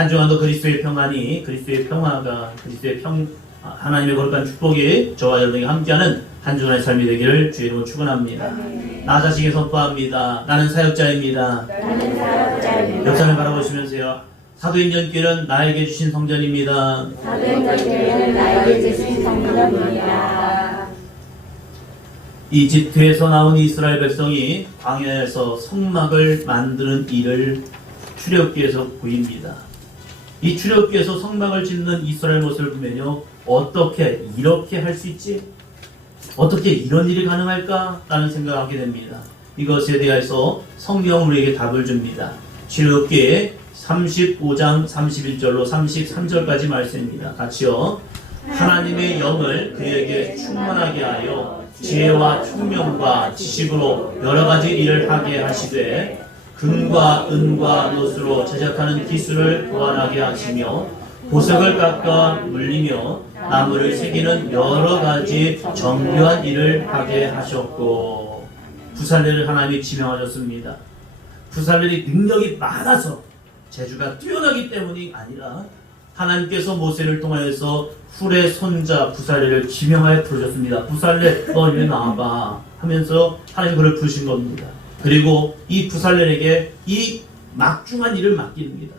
한 주간도 그리스도의 평안이, 그리스도의 평화가, 하나님의 거룩한 축복이 저와 여러분에게 함께하는 한 주간의 삶이 되기를 주의 이름으로 축원합니다. 나 자신에게 선포합니다. 나는 사역자입니다. 역사를 바라보시면서요. 사도행전교회는 나에게 주신 성전입니다. 사도행전교회는 나에게 주신 성전입니다. 이집트에서 나온 이스라엘 백성이 광야에서 성막을 만드는 일을 출애굽기에서 보입니다. 이 출애굽기에서 성막을 짓는 이스라엘 모습을 보면요, 어떻게 이렇게 할 수 있지? 어떻게 이런 일이 가능할까? 라는 생각을 하게 됩니다. 이것에 대해서 성경은 우리에게 답을 줍니다. 출애굽기 35장 31절로 33절까지 말씀입니다. 같이요. 하나님의 영을 그에게 충만하게 하여 지혜와 총명과 지식으로 여러 가지 일을 하게 하시되 금과 은과 놋으로 제작하는 기술을 보완하게 하시며 보석을 깎아 물리며 나무를 새기는 여러 가지 정교한 일을 하게 하셨고, 부살렐을 하나님이 지명하셨습니다. 부살렐이 능력이 많아서 재주가 뛰어나기 때문이 아니라 하나님께서 모세를 통하여서 훌의 손자 부살렐을 지명하여 부르셨습니다. 부살렐, 너 이리 나와봐 하면서 하나님이 그를 부르신 겁니다. 그리고 이 부살렐에게 이 막중한 일을 맡깁니다.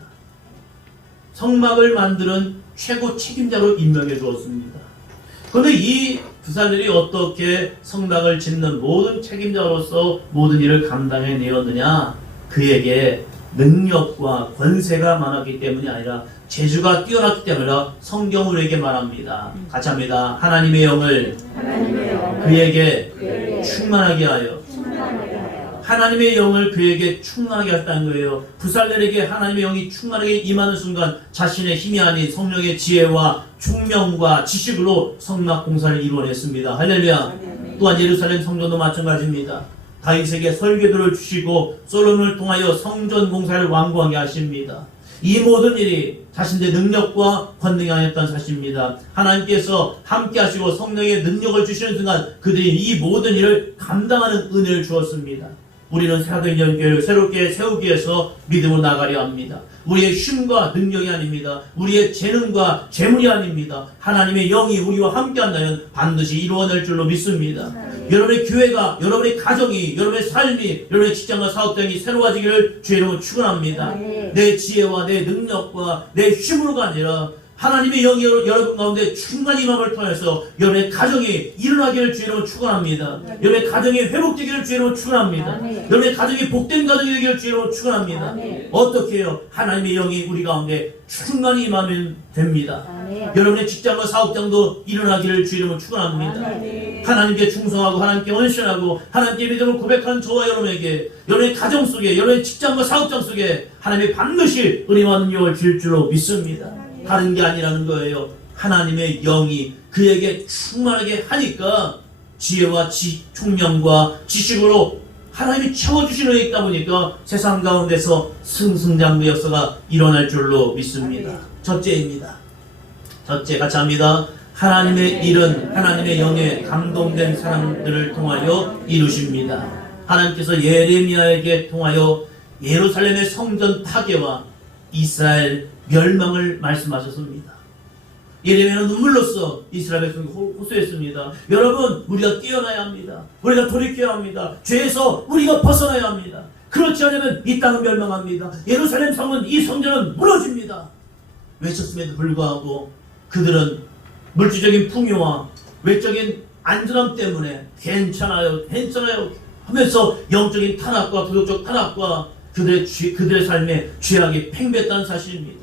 성막을 만드는 최고 책임자로 임명해 주었습니다. 그런데 이 부살렐이 어떻게 성막을 짓는 모든 책임자로서 모든 일을 감당해 내었느냐? 그에게 능력과 권세가 많았기 때문이 아니라 재주가 뛰어났기 때문에 성경은 우리에게 말합니다. 같이 합니다. 하나님의 영을 그에게 충만하게 하여, 하나님의 영을 그에게 충만하게 했다는 거예요. 부살렐에게 하나님의 영이 충만하게 임하는 순간 자신의 힘이 아닌 성령의 지혜와 총명과 지식으로 성막 공사를 이루어냈습니다. 할렐루야. 또한 예루살렘 성전도 마찬가지입니다. 다윗에게 설계도를 주시고 솔로몬을 통하여 성전 공사를 완고하게 하십니다. 이 모든 일이 자신의 능력과 권능이 아니었다는 사실입니다. 하나님께서 함께 하시고 성령의 능력을 주시는 순간 그들이 이 모든 일을 감당하는 은혜를 주었습니다. 우리는 사도행전교회를 새롭게 세우기 위해서 믿음으로 나가려 합니다. 우리의 힘과 능력이 아닙니다. 우리의 재능과 재물이 아닙니다. 하나님의 영이 우리와 함께한다면 반드시 이루어낼 줄로 믿습니다. 여러분의 교회가, 여러분의 가정이, 여러분의 삶이, 여러분의 직장과 사업장이 새로워지기를 주의 이름으로 축원합니다. 내 지혜와 내 능력과 내 힘으로가 아니라 하나님의 영이 여러분 가운데 충만히 임함을 통해서 여러분의 가정이 일어나기를 주의 이름으로 축원합니다. 여러분의 가정이 회복되기를 주의 이름으로 축원합니다. 여러분의 가정이 복된 가정이 되기를 주의 이름으로 축원합니다. 어떻게 해요? 하나님의 영이 우리 가운데 충만히 임하면 됩니다. 여러분의 직장과 사업장도 일어나기를 주의 이름으로 축원합니다. 하나님께 충성하고 하나님께 헌신하고 하나님께 믿음을 고백하는 저와 여러분에게, 여러분의 가정 속에, 여러분의 직장과 사업장 속에 하나님이 반드시 은혜와 능력을 줄 줄로 믿습니다. 다른 게 아니라는 거예요. 하나님의 영이 그에게 충만하게 하니까 지혜와 총명과 지식으로 하나님이 채워주시는 은혜가 있다 보니까 세상 가운데서 승승장구 역사가 일어날 줄로 믿습니다. 첫째입니다. 첫째, 같이 합니다. 하나님의 일은 하나님의 영에 감동된 사람들을 통하여 이루십니다. 하나님께서 예레미야에게 통하여 예루살렘의 성전 파괴와 이스라엘 멸망을 말씀하셨습니다. 예레미야는 눈물로써 이스라엘 백성을 호소했습니다. 여러분, 우리가 깨어나야 합니다. 우리가 돌이켜야 합니다. 죄에서 우리가 벗어나야 합니다. 그렇지 않으면 이 땅은 멸망합니다. 예루살렘 성은, 이 성전은 무너집니다. 외쳤음에도 불구하고 그들은 물질적인 풍요와 외적인 안전함 때문에 괜찮아요 하면서 영적인 타락과 도덕적 타락과 그들의 삶에 죄악이 팽배했다는 사실입니다.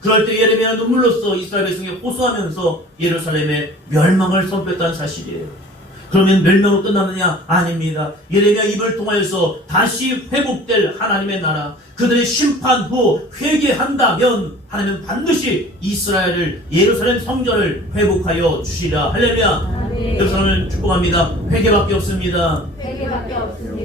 그럴 때 예레미야는 눈물로써 이스라엘 백성에 호소하면서 예루살렘의 멸망을 선포했다는 사실이에요. 그러면 멸망으로 끝나느냐? 아닙니다. 예레미야 입을 통하여서 다시 회복될 하나님의 나라, 그들의 심판 후 회개한다면 하나님은 반드시 이스라엘을, 예루살렘 성전을 회복하여 주시라. 할렐루야. 예루살렘을 축복합니다. 회개밖에 없습니다.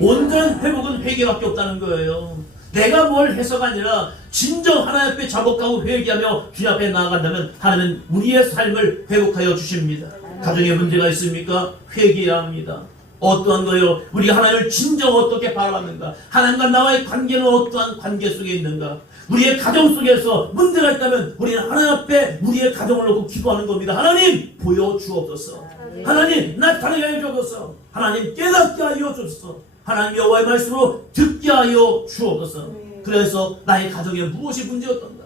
온전한 회복은 회개밖에 없다는 거예요. 내가 뭘 해서가 아니라 진정 하나님 앞에 자복하고 회개하며 주님 앞에 나아간다면 하나님은 우리의 삶을 회복하여 주십니다. 가정에 문제가 있습니까? 회개해야 합니다. 어떠한 거요? 우리가 하나님을 진정 어떻게 바라봤는가? 하나님과 나와의 관계는 어떠한 관계 속에 있는가? 우리의 가정 속에서 문제가 있다면 우리는 하나님 앞에 우리의 가정을 놓고 기도하는 겁니다. 하나님 보여주옵소서. 하나님 나타나게 하여 주옵소서. 하나님 깨닫게 하여 주옵소서. 하나님 여호와의 말씀으로 듣게 하여 주옵소서. 그래서 나의 가정에 무엇이 문제였던가?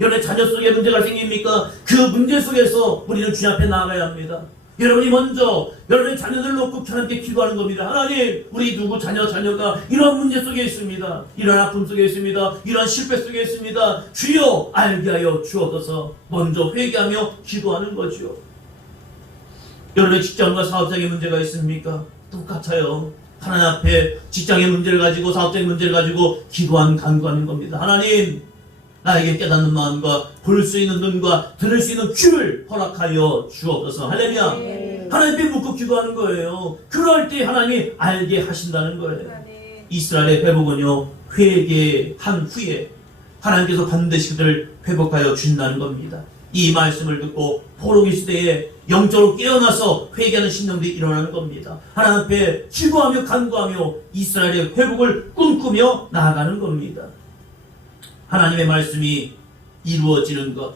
여러분의 자녀 속에 문제가 생깁니까? 그 문제 속에서 우리는 주님 앞에 나아가야 합니다. 여러분이 먼저 여러분의 자녀들을 놓고 하나님께 기도하는 겁니다. 하나님, 우리 누구 자녀가 이러한 문제 속에 있습니다. 이러한 아픔 속에 있습니다. 이러한 실패 속에 있습니다. 주여 알게 하여 주옵소서. 먼저 회개하며 기도하는 거죠. 여러분의 직장과 사업장에 문제가 있습니까? 똑같아요. 하나님 앞에 직장의 문제를 가지고 사업장의 문제를 가지고 간구하는 겁니다. 하나님, 나에게 깨닫는 마음과 볼 수 있는 눈과 들을 수 있는 귀를 허락하여 주옵소서. 할렐루야. 하나님께 묻고 기도하는 거예요. 그럴 때 하나님이 알게 하신다는 거예요. 이스라엘의 회복은요, 회개한 후에 하나님께서 반드시 그들을 회복하여 주신다는 겁니다. 이 말씀을 듣고 포로기 시대에 영적으로 깨어나서 회개하는 신령들이 일어나는 겁니다. 하나님 앞에 기도하며 간구하며 이스라엘의 회복을 꿈꾸며 나아가는 겁니다. 하나님의 말씀이 이루어지는 것,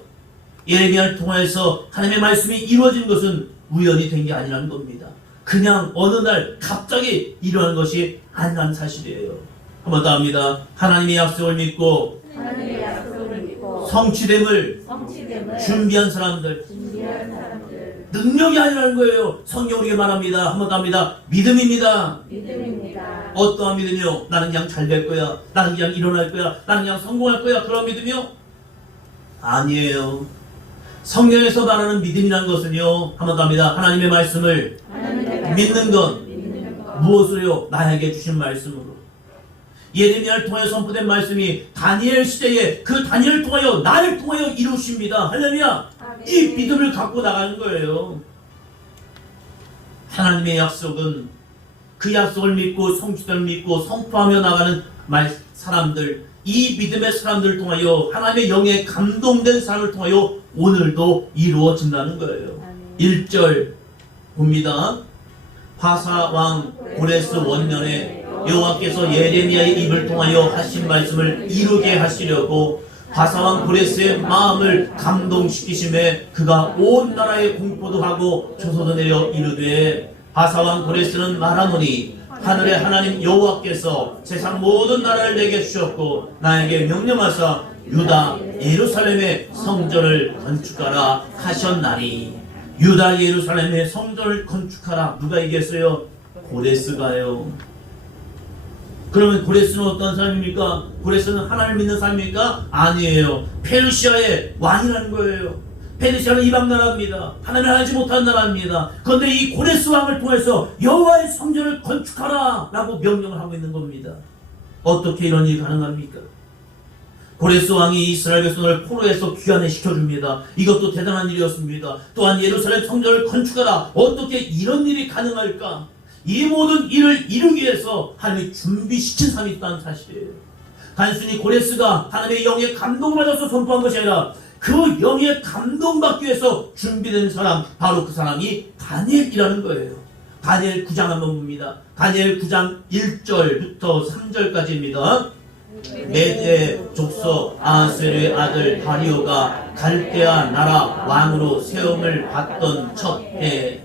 예레미야를 통해서 하나님의 말씀이 이루어진 것은 우연이 된 게 아니라는 겁니다. 그냥 어느 날 갑자기 일어난 것이 아니라는 사실이에요. 한 번 더 합니다. 하나님의 약속을 믿고 성취됨을 준비한 사람들, 능력이 아니라는 거예요. 성경 우리에게 말합니다. 한 번 더 합니다. 믿음입니다. 어떠한 믿음이요? 나는 그냥 잘 될 거야. 나는 그냥 일어날 거야. 나는 그냥 성공할 거야. 그런 믿음이요? 아니에요. 성경에서 말하는 믿음이라는 것은요, 한 번 더 합니다. 하나님의 말씀을 믿는 것. 무엇으로요? 나에게 주신 말씀으로. 예레미야를 통해 선포된 말씀이 다니엘 시대에 그 다니엘을 통하여 나를 통하여 이루십니다. 할렐루야. 이 믿음을 갖고 나가는 거예요. 하나님의 약속은 그 약속을 믿고 성취됨을 믿고 선포하며 나가는 사람들, 이 믿음의 사람들을 통하여 하나님의 영에 감동된 사람을 통하여 오늘도 이루어진다는 거예요. 1절 봅니다. 바사 왕 고레스 원년에 여호와께서 예레미야의 입을 통하여 하신 말씀을 이루게 하시려고 바사 왕 고레스의 마음을 감동시키심에 그가 온 나라에 공포도 하고 조소도 내려 이르되 바사 왕 고레스는 말하노니 하늘의 하나님 여호와께서 세상 모든 나라를 내게 주셨고 나에게 명령하사 유다 예루살렘의 성전을 건축하라 하셨나니. 유다 예루살렘의 성전을 건축하라. 누가 얘기했어요? 고레스가요. 그러면 고레스는 어떤 사람입니까? 고레스는 하나님을 믿는 사람입니까? 아니에요. 페르시아의 왕이라는 거예요. 페르시아는 이방 나라입니다. 하나님을 알지 못한 나라입니다. 그런데 이 고레스 왕을 통해서 여호와의 성전을 건축하라 라고 명령을 하고 있는 겁니다. 어떻게 이런 일이 가능합니까? 고레스 왕이 이스라엘 백성을 포로에서 귀환해 시켜줍니다. 이것도 대단한 일이었습니다. 또한 예루살렘 성전을 건축하라. 어떻게 이런 일이 가능할까? 이 모든 일을 이루기 위해서 하나님이 준비시킨 사람이 있다는 사실이에요. 단순히 고레스가 하나님의 영에 감동을 받아서 선포한 것이 아니라 그 영에 감동받기 위해서 준비된 사람, 바로 그 사람이 다니엘이라는 거예요. 다니엘 9장 한번 봅니다. 다니엘 9장 1절부터 3절까지입니다. 메대 족속 아하스웨르의 아들 다리오가 갈대아 나라 왕으로 세움을 받던 첫 해,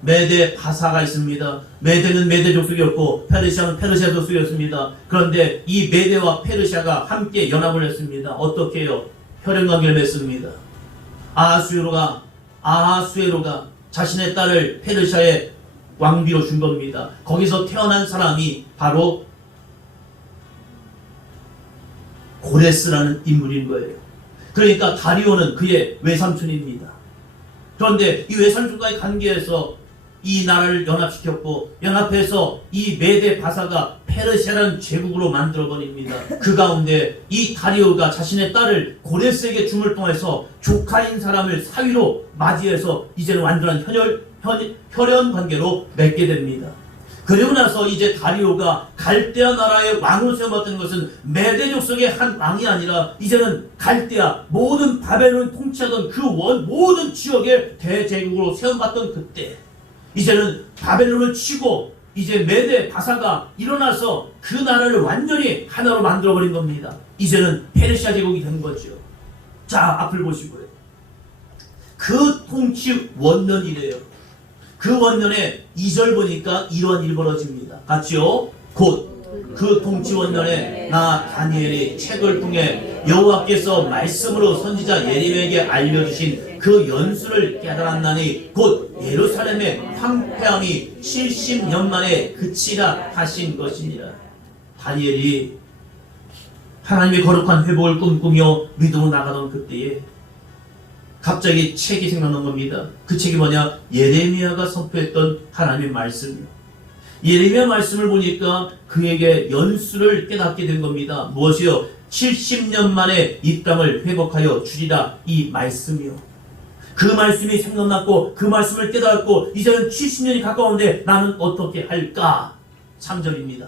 메대 바사가 있습니다. 메대는 메대 족속이었고 페르시아는 페르시아 족속이었습니다. 그런데 이 메대와 페르시아가 함께 연합을 했습니다. 어떻게 해요? 혈연관계를 맺습니다. 아하수에로가 자신의 딸을 페르시아의 왕비로 준 겁니다. 거기서 태어난 사람이 바로 고레스라는 인물인 거예요. 그러니까 다리오는 그의 외삼촌입니다. 그런데 이 외삼촌과의 관계에서 이 나라를 연합시켰고, 연합해서 이 메대 바사가 페르시아라는 제국으로 만들어버립니다. 그 가운데 이 다리오가 자신의 딸을 고레스에게 줌을 통해서 조카인 사람을 사위로 맞이해서 이제는 완전한 혈연 관계로 맺게 됩니다. 그리고 나서 이제 다리오가 갈대아 나라의 왕으로 세워봤던 것은 메대 족속의 한 왕이 아니라 이제는 갈대아, 모든 바벨론을 통치하던 그 모든 지역의 대제국으로 세워봤던 그때, 이제는 바벨론을 치고 이제 메대 바사가 일어나서 그 나라를 완전히 하나로 만들어버린 겁니다. 이제는 페르시아 제국이 된 거죠. 자, 앞을 보시고요. 그 통치 원년이래요. 그 원년에 2절 보니까 이러한 일이 벌어집니다. 같이요. 곧 그 통치 원년에 나 다니엘이 책을 통해 여호와께서 말씀으로 선지자 예레미야에게 알려주신 그 연수를 깨달았나니 곧 예루살렘의 황폐함이 70년 만에 그치라 하신 것이니라. 다니엘이 하나님의 거룩한 회복을 꿈꾸며 믿음으로 나가던 그때에 갑자기 책이 생각난 겁니다. 그 책이 뭐냐? 예레미야가 선포했던 하나님의 말씀이요. 예레미야 말씀을 보니까 그에게 연수를 깨닫게 된 겁니다. 무엇이요? 70년 만에 이 땅을 회복하여 주리라, 이 말씀이요. 그 말씀이 생각났고 그 말씀을 깨달았고 이제는 70년이 가까운데 나는 어떻게 할까? 3절입니다.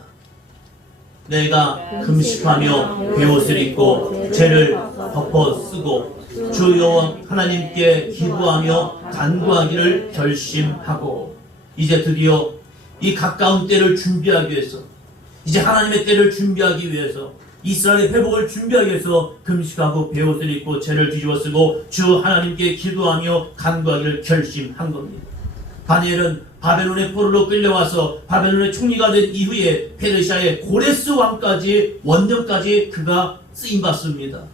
내가 금식하며 베옷을 입고 죄를 덮어 쓰고 주 여호와 하나님께 기도하며 간구하기를 결심하고, 이제 드디어 이 가까운 때를 준비하기 위해서, 이제 하나님의 때를 준비하기 위해서, 이스라엘의 회복을 준비하기 위해서 금식하고 베옷을 입고 죄를 뒤집어 쓰고 주 하나님께 기도하며 간구하기를 결심한 겁니다. 다니엘은 바벨론의 포로로 끌려와서 바벨론의 총리가 된 이후에 페르시아의 고레스 왕까지 원년까지 그가 쓰임받습니다.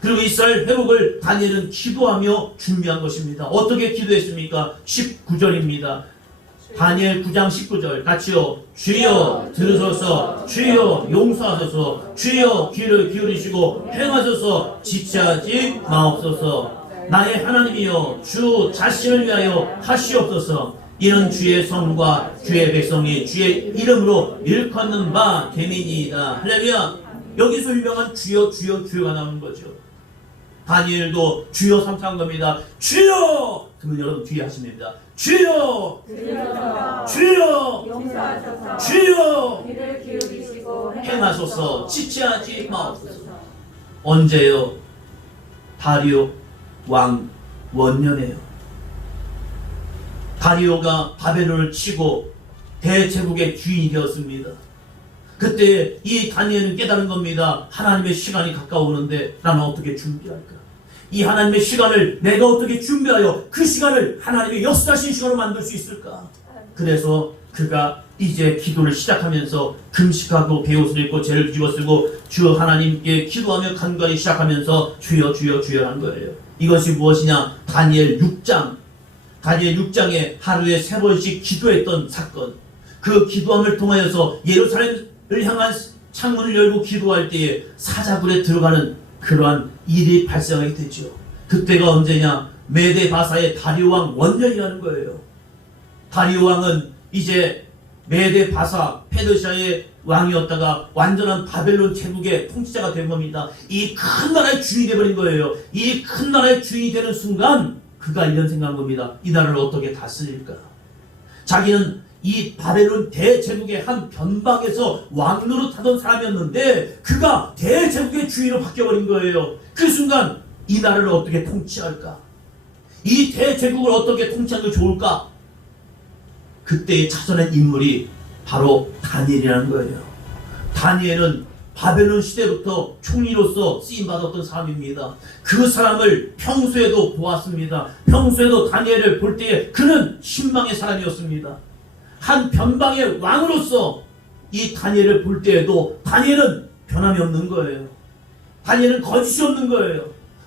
그리고 이스라엘 회복을 다니엘은 기도하며 준비한 것입니다. 어떻게 기도했습니까? 19절입니다. 다니엘 9장 19절 같이요. 주여 들으소서, 주여 용서하소서, 주여 귀를 기울이시고 행하소서, 지체하지 마옵소서. 나의 하나님이여 주 자신을 위하여 하시옵소서. 이는 주의 성과 주의 백성이 주의 이름으로 일컫는 바 됨이니이다. 할렐루야. 여기서 유명한 주여 주여 주여가 나오는 거죠. 다니엘도 주여 삼창한 겁니다. 주여! 그러면 여러분 뒤에 하시면 됩니다. 주여! 주여! 용서하소서. 주여! 귀를 기울이시고 행하소서. 지체하지 마옵소서. 언제요? 다리오 왕 원년에요. 다리오가 바벨론을 치고 대제국의 주인이 되었습니다. 그때 이 다니엘은 깨달은 겁니다. 하나님의 시간이 가까우는데 나는 어떻게 준비할까? 이 하나님의 시간을 내가 어떻게 준비하여 그 시간을 하나님의 역사하신 시간으로 만들 수 있을까? 그래서 그가 이제 기도를 시작하면서 금식하고 베옷을 입고 죄를 뒤집어 쓰고 주 하나님께 기도하며 간구하기 시작하면서 주여 주여 주여 한 거예요. 이것이 무엇이냐? 다니엘 6장. 다니엘 6장에 하루에 3번씩 기도했던 사건. 그 기도함을 통하여서 예루살렘을 향한 창문을 열고 기도할 때에 사자굴에 들어가는 그러한 일이 발생하게 되죠. 그때가 언제냐? 메데 바사의 다리오 왕 원년이라는 거예요. 다리오 왕은 이제 메데 바사 페르시아의 왕이었다가 완전한 바벨론 제국의 통치자가 된 겁니다. 이 큰 나라의 주인이 되어버린 거예요. 이 큰 나라의 주인이 되는 순간 그가 이런 생각한 겁니다. 이 나라를 어떻게 다스릴까? 자기는 이 바벨론 대제국의 한 변방에서 왕노릇하던 사람이었는데 그가 대제국의 주인으로 바뀌어버린 거예요. 그 순간 이 나라를 어떻게 통치할까? 이 대제국을 어떻게 통치하는 게 좋을까? 그때에 찾아낸 인물이 바로 다니엘이라는 거예요. 다니엘은 바벨론 시대부터 총리로서 쓰임받았던 사람입니다. 그 사람을 평소에도 보았습니다. 평소에도 다니엘을 볼 때에 그는 신망의 사람이었습니다. 한 변방의 왕으로서 이 다니엘을 볼 때에도 다니엘은 변함이 없는 거예요. 다니엘은 거짓이 없는 거예요.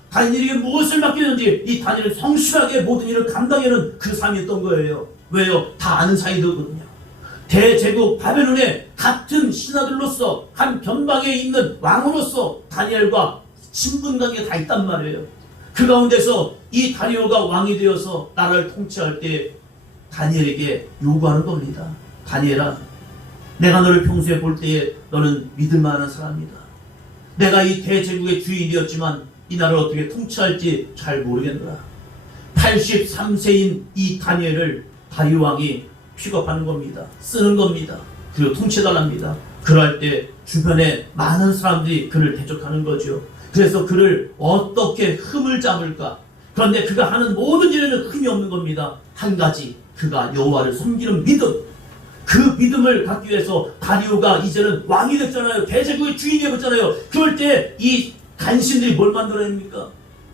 다니엘에게 무엇을 맡기는지 이 다니엘은 성실하게 모든 일을 감당하는 그 삶이었던 거예요. 왜요? 다 아는 사이거든요. 대제국 바벨론의 같은 신하들로서 한 변방에 있는 왕으로서 다니엘과 친분관계가 다 있단 말이에요. 그 가운데서 이 다리오가 왕이 되어서 나라를 통치할 때 다니엘에게 요구하는 겁니다. 다니엘아, 내가 너를 평소에 볼 때에 너는 믿을 만한 사람이다. 내가 이 대제국의 주인이었지만 이 나라를 어떻게 통치할지 잘 모르겠노라. 83세인 이 다니엘을 다리오 왕이 픽업하는 겁니다. 쓰는 겁니다. 그리고 통치해달랍니다. 그럴 때 주변에 많은 사람들이 그를 대적하는 거죠. 그래서 그를 어떻게 흠을 잡을까? 그런데 그가 하는 모든 일에는 흠이 없는 겁니다. 한 가지, 그가 여호와를 섬기는 믿음. 그 믿음을 갖기 위해서 다리오가 이제는 왕이 됐잖아요. 대제국의 주인이 되었잖아요. 그럴 때 이 간신들이 뭘 만들어냅니까?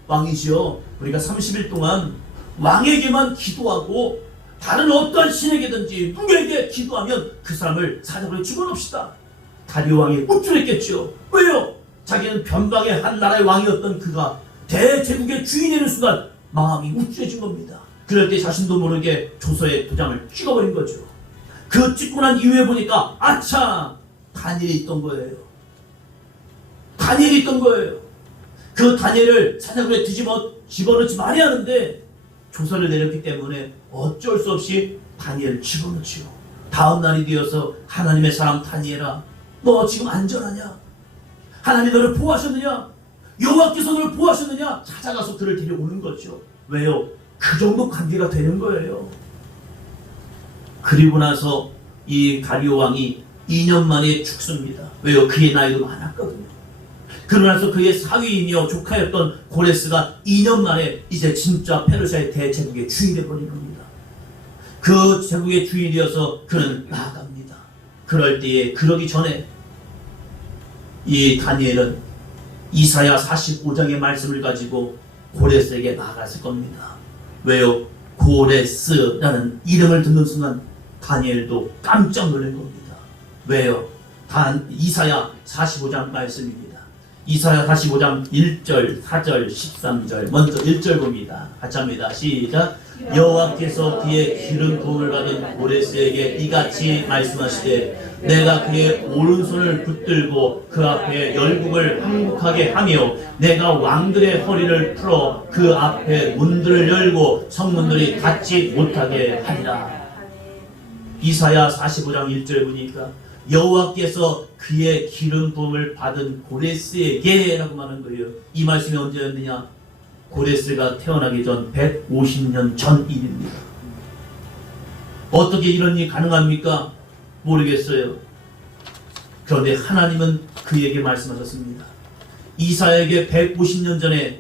왕이지요. 우리가 30일 동안 왕에게만 기도하고 다른 어떠한 신에게든지 누구에게 기도하면 그 사람을 사자굴에 집어넣읍시다. 다리오 왕이 우쭐했겠죠. 왜요? 자기는 변방의 한 나라의 왕이었던 그가 대제국의 주인이 되는 순간 마음이 우쭐해진 겁니다. 그럴 때 자신도 모르게 조서에 도장을 찍어버린 거죠. 그 찍고 난 이후에 보니까 아차! 다니엘이 있던 거예요. 다니엘이 있던 거예요. 그 다니엘을 사자굴에 집어넣지 말아야 하는데 조서를 내렸기 때문에 어쩔 수 없이 다니엘을 집어넣지요. 다음 날이 되어서 하나님의 사람 다니엘아, 너 지금 안전하냐? 하나님 너를 보호하셨느냐? 여호와께서 너를 보호하셨느냐? 찾아가서 그를 데려오는 거죠. 왜요? 그 정도 관계가 되는 거예요. 그리고 나서 이 다리오 왕이 2년 만에 죽습니다. 왜요? 그의 나이도 많았거든요. 그러고 나서 그의 사위이며 조카였던 고레스가 2년 만에 이제 진짜 페르시아의 대제국의 주인이 되어버린 겁니다. 그 제국의 주인이 되어서 그는 나아갑니다. 그럴 때에 그러기 전에 이 다니엘은 이사야 45장의 말씀을 가지고 고레스에게 나아갔을 겁니다. 왜요? 고레스라는 이름을 듣는 순간 다니엘도 깜짝 놀란 겁니다. 왜요? 이사야 45장 말씀입니다. 이사야 45장 1절, 4절, 13절. 먼저 1절 봅니다. 같이 합니다. 시작. 여호와께서 그의 기름 부음을 받은 고레스에게 이같이 말씀하시되 내가 그의 오른손을 붙들고 그 앞에 열국을 항복하게 하며 내가 왕들의 허리를 풀어 그 앞에 문들을 열고 성문들이 닫지 못하게 하리라. 이사야 45장 1절 보니까 여호와께서 그의 기름 부음을 받은 고레스에게 라고 말하는 거예요. 이 말씀이 언제였느냐? 고레스가 태어나기 전 150년 전 일입니다. 어떻게 이런 일이 가능합니까? 모르겠어요. 그런데 하나님은 그에게 말씀하셨습니다. 이사야에게 150년 전에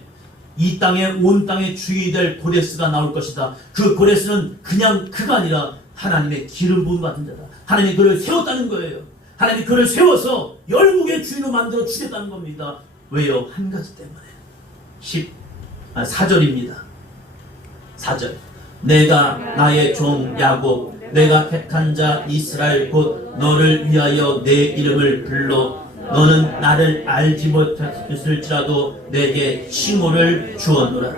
이 땅에 온 땅의 주인이 될 고레스가 나올 것이다. 그 고레스는 그냥 그가 아니라 하나님의 기름 부음 받은 자다. 하나님이 그를 세웠다는 거예요. 하나님이 그를 세워서 열국의 주인으로 만들어 주겠다는 겁니다. 왜요? 한 가지 때문에. 4절입니다. 4절. 내가 나의 종 야곱, 내가 택한 자 이스라엘 곧 너를 위하여 내 이름을 불러 너는 나를 알지 못했을지라도 내게 칭호를 주었노라.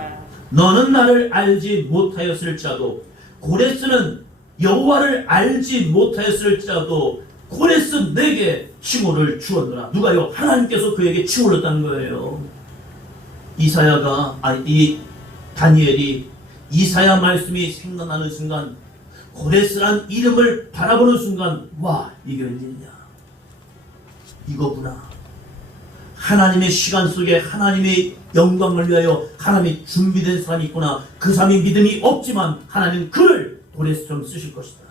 너는 나를 알지 못하였을지라도 고레스는 여호와를 알지 못하였을지라도 고레스 내게 칭호를 주었노라. 누가요? 하나님께서 그에게 칭호를 줬다는 거예요. 이 다니엘이 이사야 말씀이 생각나는 순간 고레스란 이름을 바라보는 순간 와, 이게 웬일이냐? 이거구나. 하나님의 시간 속에 하나님의 영광을 위하여 하나님이 준비된 사람이 있구나. 그 사람이 믿음이 없지만 하나님은 그를 고레스처럼 쓰실 것이다.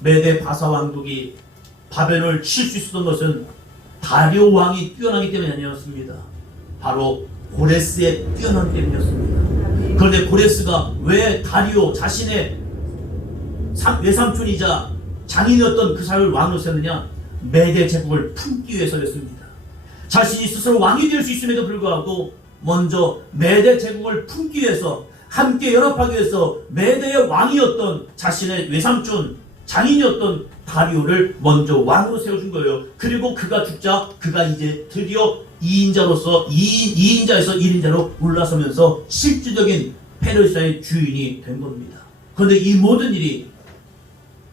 메대 바사 왕국이 바벨론을 칠 수 있었던 것은 다리오 왕이 뛰어나기 때문이 아니었습니다. 바로 고레스의 뛰어난 때문이었습니다. 그런데 고레스가 왜 다리오 자신의 외삼촌이자 장인이었던 그 사람을 왕으로 세웠느냐? 메대 제국을 품기 위해서였습니다. 자신이 스스로 왕이 될 수 있음에도 불구하고 먼저 메대 제국을 품기 위해서 함께 연합하기 위해서 메대의 왕이었던 자신의 외삼촌 장인이었던 다리오를 먼저 왕으로 세워준 거예요. 그리고 그가 죽자 그가 이제 드디어 2인자에서 1인자로 올라서면서 실질적인 페르시아의 주인이 된 겁니다. 그런데 이 모든 일이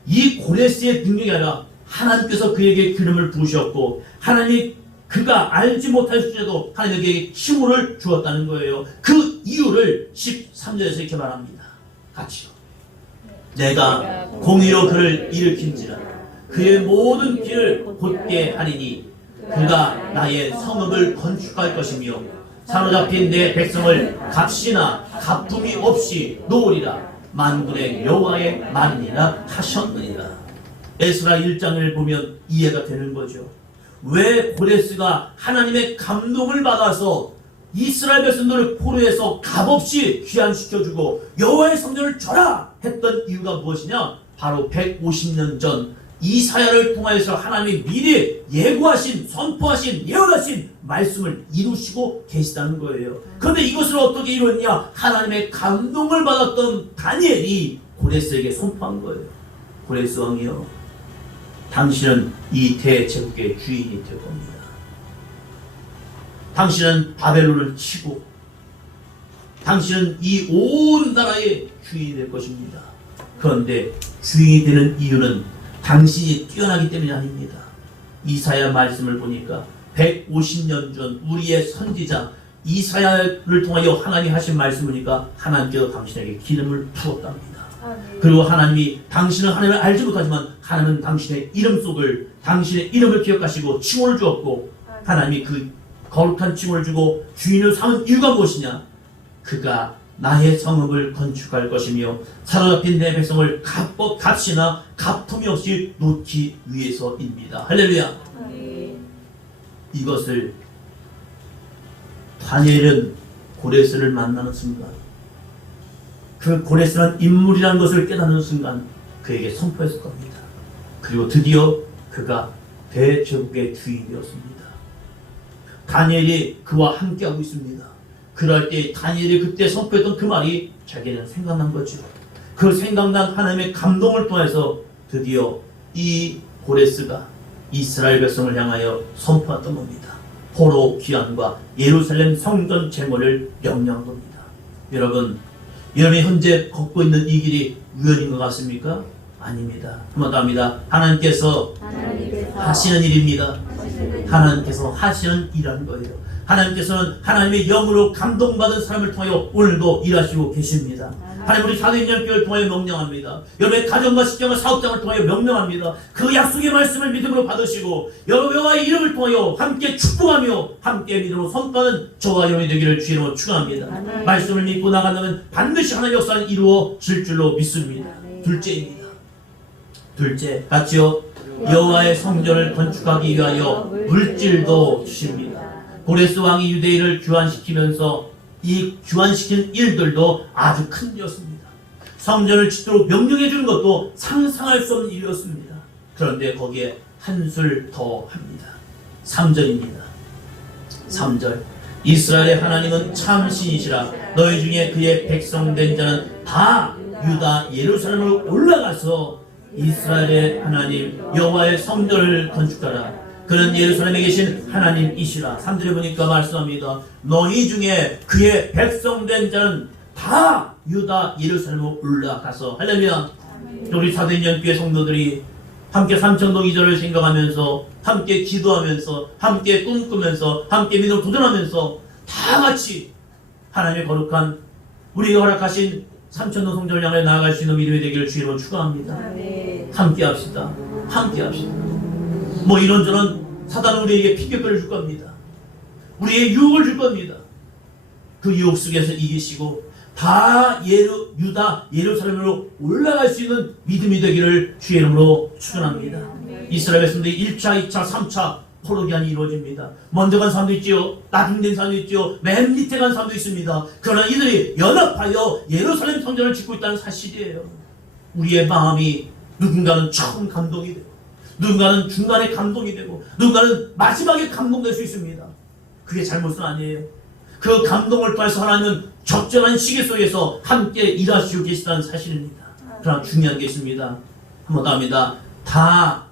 이 고레스의 능력이 아니라 하나님께서 그에게 기름을 부으셨고 하나님이 그가 알지 못할지라도 하나님에게 칭호를 주었다는 거예요. 그 이유를 13절에서 이렇게 말합니다. 같이요. 내가 공의로 그를 일으킨지라 그의 모든 길을 곧게 하리니 그가 나의 성읍을 건축할 것이며 사로잡힌 내 백성을 값이나 가품이 없이 놓으리라. 만군의 여호와의 말이니라 하셨느니라. 에스라 1장을 보면 이해가 되는 거죠. 왜 고레스가 하나님의 감동을 받아서 이스라엘 백성들을 포로해서 값없이 귀환시켜주고 여호와의 성전을 줘라 했던 이유가 무엇이냐? 바로 150년 전 이사야를 통하여서 하나님이 미리 예고하신, 선포하신, 예언하신 말씀을 이루시고 계시다는 거예요. 그런데 이것을 어떻게 이루었냐? 하나님의 감동을 받았던 다니엘이 고레스에게 선포한 거예요. 고레스 왕이여, 당신은 이 대제국의 주인이 될 겁니다. 당신은 바벨론을 치고 당신은 이 온 나라의 주인이 될 것입니다. 그런데 주인이 되는 이유는 당신이 뛰어나기 때문이 아닙니다. 이사야 말씀을 보니까 150년 전 우리의 선지자 이사야를 통하여 하나님이 하신 말씀이니까 하나님께서 당신에게 기름을 부었답니다. 그리고 하나님이 당신은 하나님을 알지 못하지만 하나님은 당신의 이름 속을, 당신의 이름을 기억하시고 칭호를 주었고, 하나님이 그 거룩한 칭호를 주고 주인을 삼은 이유가 무엇이냐? 그가 나의 성읍을 건축할 것이며 사로잡힌 내 백성을 값이나 가품이 없이 놓기 위해서입니다. 할렐루야. 이것을 다니엘은 고레스를 만나는 순간, 그 고레스라는 인물이라는 것을 깨닫는 순간 그에게 선포했을 겁니다. 그리고 드디어 그가 대제국의 주인이 되었습니다. 다니엘이 그와 함께하고 있습니다. 그럴 때 다니엘이 그때 선포했던 그 말이 자기는 생각난 거죠. 그 생각난 하나님의 감동을 통해서 드디어 이 고레스가 이스라엘 백성을 향하여 선포했던 겁니다. 포로 귀환과 예루살렘 성전 제물을 명령한 겁니다. 여러분이 현재 걷고 있는 이 길이 우연인 것 같습니까? 아닙니다. 한번 더 합니다. 하나님께서 하시는 일입니다. 하나님께서 하시는 일이라는 거예요. 하나님께서는 하나님의 영으로 감동받은 사람을 통하여 오늘도 일하시고 계십니다. 하나님, 우리 사도행전교회를 통하여 명령합니다. 여러분의 가정과 식장과 사업장을 통하여 명령합니다. 그 약속의 말씀을 믿음으로 받으시고 여호와의 이름을 통하여 함께 축복하며 함께 믿음으로 선포하는 저와 여러분이 되기를 주님으로 축원합니다. 말씀을 믿고 나간다면 반드시 하나님의 역사는 이루어질 줄로 믿습니다. 둘째입니다. 둘째, 같이요. 여호와의 성전을 건축하기 위하여 물질도 주십니다. 고레스 왕이 유대인을 귀환시키면서 이 귀환시킨 일들도 아주 큰 일이었습니다. 성전을 짓도록 명령해 주는 것도 상상할 수 없는 일이었습니다. 그런데 거기에 한술 더 합니다. 3절입니다. 3절. 이스라엘의 하나님은 참 신이시라. 너희 중에 그의 백성 된 자는 다 유다 예루살렘으로 올라가서 이스라엘의 하나님 여호와의 성전을 건축하라. 그는 예루살렘에 계신 하나님이시라. 3절에 보니까 말씀합니다. 너희 중에 그의 백성 된 자는 다 유다 예루살렘으로 올라가서. 할렐루야. 우리 사도행전교회 성도들이 함께 삼천동 2절을 생각하면서 함께 기도하면서 함께 꿈꾸면서 함께 믿음을 도전하면서 다 같이 하나님의 거룩한 우리가 허락하신 삼천동 성전을 향해 나아갈 수 있는 믿음이 되기를 주님으로 축원합니다. 함께 합시다. 함께 합시다. 뭐 이런저런 사단은 우리에게 핑계거리를 줄 겁니다. 우리에게 유혹을 줄 겁니다. 그 유혹 속에서 이기시고 다 유다 예루살렘으로 올라갈 수 있는 믿음이 되기를 주의 이름으로 축원합니다. 이스라엘 백성들이 1차, 2차, 3차 포로 귀환이 이루어집니다. 먼저 간 사람도 있지요. 나중된 사람도 있지요. 맨 밑에 간 사람도 있습니다. 그러나 이들이 연합하여 예루살렘 성전을 짓고 있다는 사실이에요. 우리의 마음이 누군가는 처음 감동이 되고 누군가는 중간에 감동이 되고 누군가는 마지막에 감동될 수 있습니다. 그게 잘못은 아니에요. 그 감동을 통해서 하나님은 적절한 시기 속에서 함께 일하시고 계시다는 사실입니다. 그러나 중요한 게 있습니다. 한번 더 합니다. 다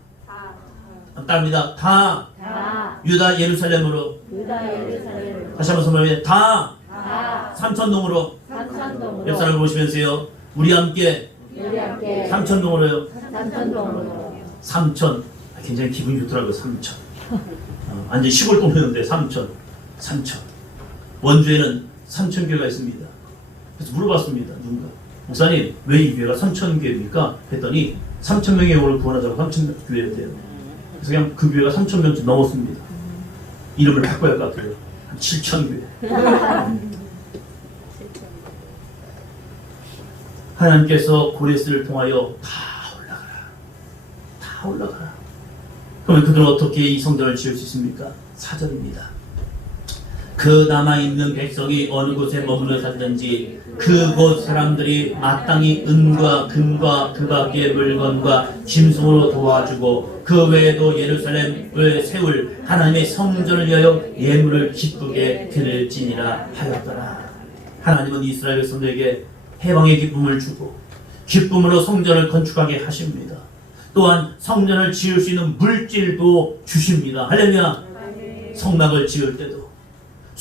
유다 예루살렘으로. 다시 한번 선포합니다. 다 삼천동으로. 옆 사람을 보시면서요. 우리 함께 삼천동으로요. 삼천. 굉장히 기분이 좋더라고요. 삼천. 완전 시골 동네인데 삼천. 원주에는 삼천교회가 있습니다. 그래서 물어봤습니다. 누군가. 목사님, 왜 이 교회가 삼천교회입니까? 했더니 3,000명의 영혼을 구원하자고 3,000교회가 돼요. 그래서 그냥 그 교회가 3,000명쯤 넘었습니다. 이름을 바꿔야 할 것 같아요. 7,000교회. 하나님께서 고레스를 통하여 다 올라가라. 그러면 그들은 어떻게 이 성전을 지을 수 있습니까? 4절입니다. 그 남아있는 백성이 어느 곳에 머물러 살든지 그곳 사람들이 마땅히 은과 금과 그 밖의 물건과 짐승으로 도와주고 그 외에도 예루살렘을 세울 하나님의 성전을 위하여 예물을 기쁘게 드릴지니라 하였더라. 하나님은 이스라엘 백성들에게 해방의 기쁨을 주고 기쁨으로 성전을 건축하게 하십니다. 또한 성전을 지을 수 있는 물질도 주십니다. 할렐루야. 성막을 지을 때도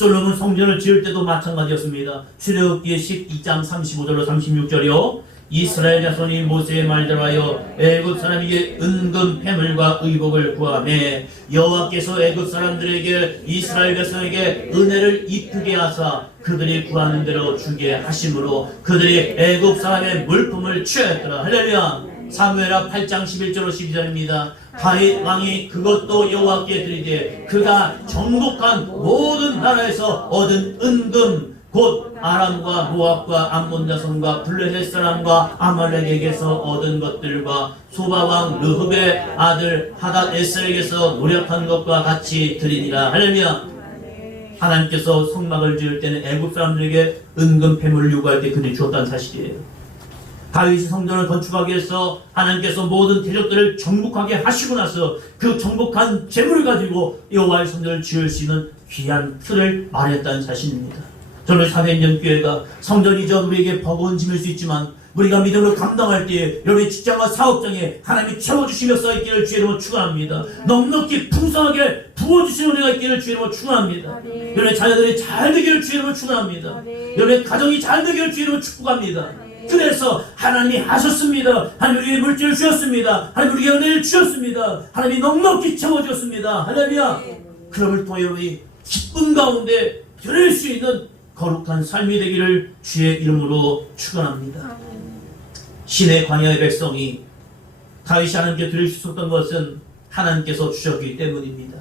솔로몬 성전을 지을 때도 마찬가지였습니다. 출애굽기 12장 35절로 36절이요. 이스라엘 자손이 모세의 말대로 하여 애굽 사람에게 은금 패물과 의복을 구하매 여호와께서 애굽 사람들에게 이스라엘 백성에게 은혜를 입히게 하사 그들이 구하는 대로 주게 하심으로 그들이 애굽 사람의 물품을 취하였더라. 할렐루야. 사무엘하 8장 11절로 12절입니다. 다윗 왕이 그것도 여호와께 드리되 그가 정복한 모든 나라에서 얻은 은금 곧 아람과 모압과 암몬 자손과 블레셋 사람과 아말렉에게서 얻은 것들과 소바왕 르흡의 아들 하닷 에셀에게서 노력한 것과 같이 드리니라. 할렐루야. 하나님께서 성막을 지을 때는 애굽 사람들에게 은금 패물을 요구할 때 그들이 주었다는 사실이에요. 다윗이 성전을 건축하기 위해서 하나님께서 모든 대적들을 정복하게 하시고 나서 그 정복한 재물을 가지고 여호와의 성전을 지을 수 있는 귀한 틀을 마련했다는 사실입니다. 저는 사도행전교회가 성전이 저 우리에게 버거운 짐일 수 있지만 우리가 믿음으로 감당할 때에 여러분의 직장과 사업장에 하나님이 채워주시며 써있기를 주의 이름으로 축원합니다. 넉넉히 풍성하게 부어주시는 은혜가 있기를 주의 이름으로 축원합니다. 여러분의 자녀들이 잘 되기를 주의 이름으로 축원합니다. 여러분의 가정이 잘 되기를 주의 이름으로 축복합니다. 그래서 하나님이 하셨습니다. 하나님 우리에게 물질을 주셨습니다. 하나님 우리에게 은혜를 주셨습니다. 하나님이 넉넉히 채워주셨습니다. 할렐루야. 그럼을 통해 우리 기쁨 가운데 드릴 수 있는 거룩한 삶이 되기를 주의 이름으로 축원합니다. 신의 광야의 백성이 다윗이 하나님께 드릴 수 있었던 것은 하나님께서 주셨기 때문입니다.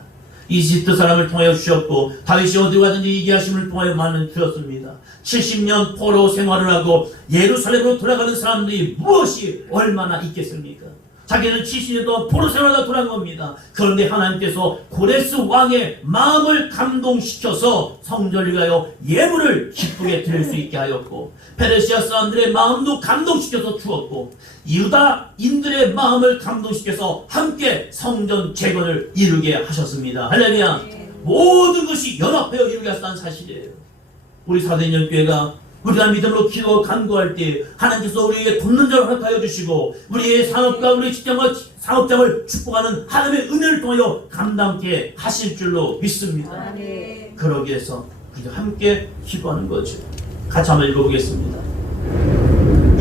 이집트 사람을 통하여 주셨고 다윗이 어디 가든지 이기하심을 통하여 많은 주셨습니다. 70년 포로 생활을 하고 예루살렘으로 돌아가는 사람들이 무엇이 얼마나 있겠습니까? 자기는 70년 동안 포로 생활하다 돌아간 겁니다. 그런데 하나님께서 고레스 왕의 마음을 감동시켜서 성전을 위하여 예물을 기쁘게 드릴 수 있게 하였고 페르시아 사람들의 마음도 감동시켜서 주었고 유다인들의 마음을 감동시켜서 함께 성전 재건을 이루게 하셨습니다. 할렐루야. 모든 것이 연합하여 이루게 하셨다는 사실이에요. 우리 사도행전교회가 우리가 믿음으로 기도하고 간구할 때 하나님께서 우리에게 돕는 자를 허락하여 주시고 우리의 산업과 우리의 직장과 사업장을 축복하는 하나님의 은혜를 통하여 감당케 하실 줄로 믿습니다. 그러기 위해서 우리가 함께 기도하는 거죠. 같이 한번 읽어보겠습니다.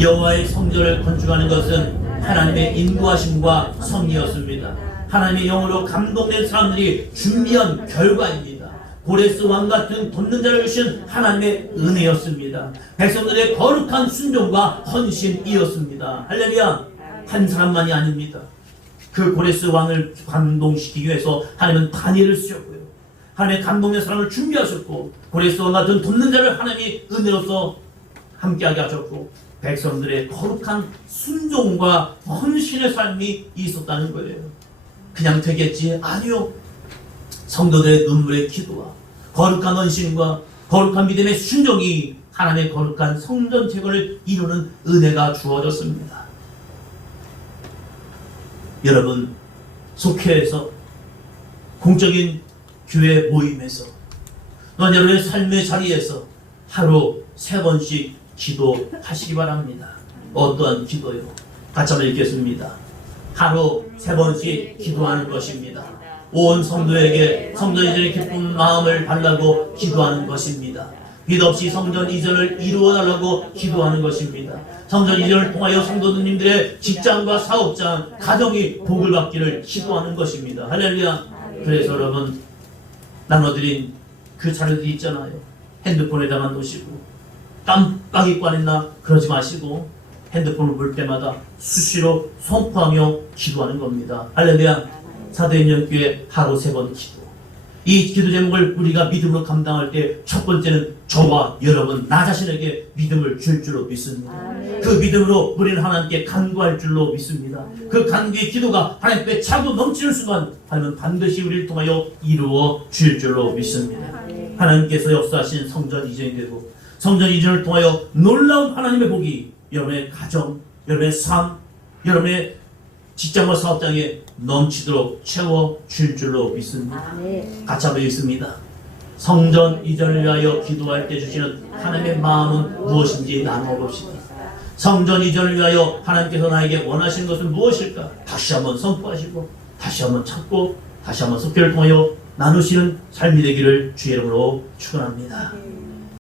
여호와의 성전을 건축하는 것은 하나님의 인도하심과 섭리였습니다. 하나님의 영으로 감동된 사람들이 준비한 결과입니다. 고레스 왕 같은 돕는 자를 주신 하나님의 은혜였습니다. 백성들의 거룩한 순종과 헌신이었습니다. 할렐루야. 한 사람만이 아닙니다. 그 고레스 왕을 감동시키기 위해서 하나님은 다니엘을 쓰셨고요. 하나님의 감동의 사람을 준비하셨고 고레스 왕 같은 돕는 자를 하나님이 은혜로서 함께하게 하셨고 백성들의 거룩한 순종과 헌신의 삶이 있었다는 거예요. 그냥 되겠지? 아니요. 성도들의 눈물의 기도와 거룩한 헌신과 거룩한 믿음의 순종이 하나님의 거룩한 성전 재건을 이루는 은혜가 주어졌습니다. 여러분, 속회에서 공적인 교회 모임에서 또한 여러분의 삶의 자리에서 하루 3번씩 기도하시기 바랍니다. 어떠한 기도요? 같이 한번 읽겠습니다. 하루 3번씩 기도하는 것입니다. 온 성도에게 성전 이전의 기쁜 마음을 달라고 기도하는 것입니다. 빛없이 성전 이전을 이루어달라고 기도하는 것입니다. 성전 이전을 통하여 성도님들의 직장과 사업장, 가정이 복을 받기를 기도하는 것입니다. 할렐루야. 그래서 여러분 나눠드린 그 자료들이 있잖아요. 핸드폰에다가 놓으시고 깜빡이 꺼냈나 그러지 마시고 핸드폰을 볼 때마다 수시로 선포하며 기도하는 겁니다. 할렐루야. 사도행전교회 하루 3번 기도. 이 기도 제목을 우리가 믿음으로 감당할 때 첫 번째는 저와 여러분 나 자신에게 믿음을 줄 줄로 믿습니다. 그 믿음으로 우리는 하나님께 간구할 줄로 믿습니다. 그 간구의 기도가 하나님께 차고 넘치는 순간 하나님은 반드시 우리를 통하여 이루어 줄 줄로 믿습니다. 하나님께서 역사하신 성전 이전이 되고 성전 이전을 통하여 놀라운 하나님의 복이 여러분의 가정, 여러분의 삶, 여러분의 직장과 사업장에 넘치도록 채워 줄 줄로 믿습니다. 같이 한번 읽습니다. 성전 이전을 위하여 기도할 때 주시는 하나님의 마음은 무엇인지 나눠봅시다. 성전 이전을 위하여 하나님께서 나에게 원하시는 것은 무엇일까? 다시 한번 선포하시고 다시 한번 찾고 다시 한번 섭결을 통하여 나누시는 삶이 되기를 주의 이름으로 축원합니다.